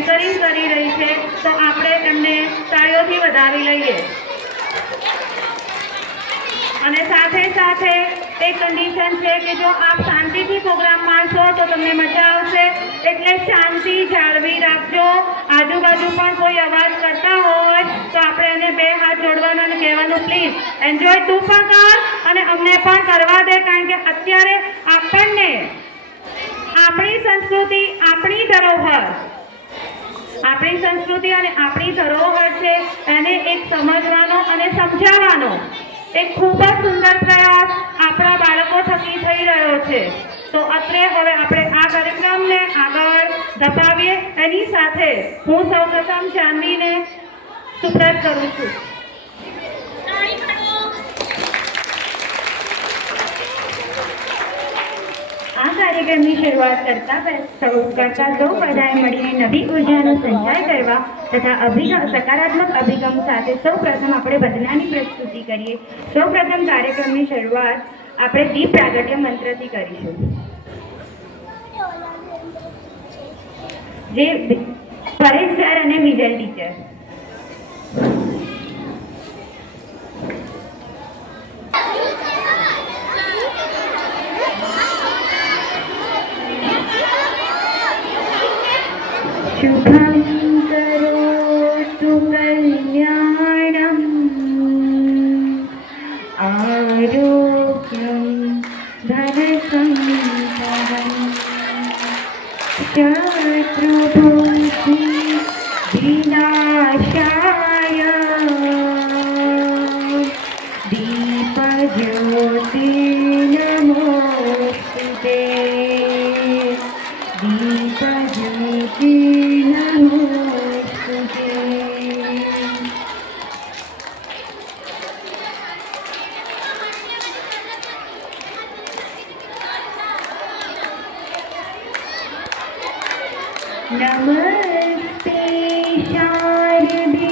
Anchoring કરી રહી છે, તો આપણે એમને તાળીઓથી વધાવી લઈએ. અને સાથે સાથે એક કન્ડિશન છે કે જો આપ શાંતિથી પ્રોગ્રામ માણશો તો તમને મજા આવશે, એટલે શાંતિ જાળવી રાખજો. આજુબાજુ પણ કોઈ અવાજ કરતા હોય તો આપણે એને બે હાથ જોડવાના અને કહેવાનું પ્લીઝ એન્જોય તું પણ કર અને અમને પણ કરવા દે, કારણ કે અત્યારે આપણને આપણી સંસ્કૃતિ, આપણી ધરોહર, આપણી સંસ્કૃતિ અને આપણી ધરોહર છે એને એક સમજવાનો અને સમજાવવાનો એક ખૂબ જ સુંદર પ્રયાસ આપણા બાળકો થકી થઈ રહ્યો છે. તો અત્રે હવે આપણે આ કાર્યક્રમને આગળ ધપાવીએ. એની સાથે હું સૌપ્રથમ જાનવીને સુપ્રત કરું છું. આ કાર્યક્રમની શરૂઆત કરતા સૌ બધાએ મળીને નવી ઉર્જાનો સંચાર કરવા તથા સકારાત્મક અભિગમ સાથે સૌ પ્રથમ આપણે વંદનાની પ્રસ્તુતિ કરીએ. સૌ પ્રથમ કાર્યક્રમની શરૂઆત આપણે દીપ પ્રાગટ્ય મંત્રથી કરીશું, જે પરેશ સર અને વિજય ટીચર. शुभं करोतु कल्याणम् आरोग्यं धनसम्पदं शत्रुबुद्धि विनाशाय दीपज्योति नमोस्तुते. दीपज्योति नमस्ते शारदे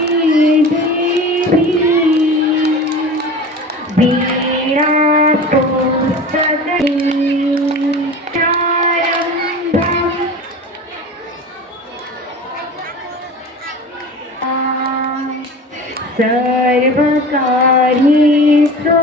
देवी वीणा पुस्तके सर्वकार्येषु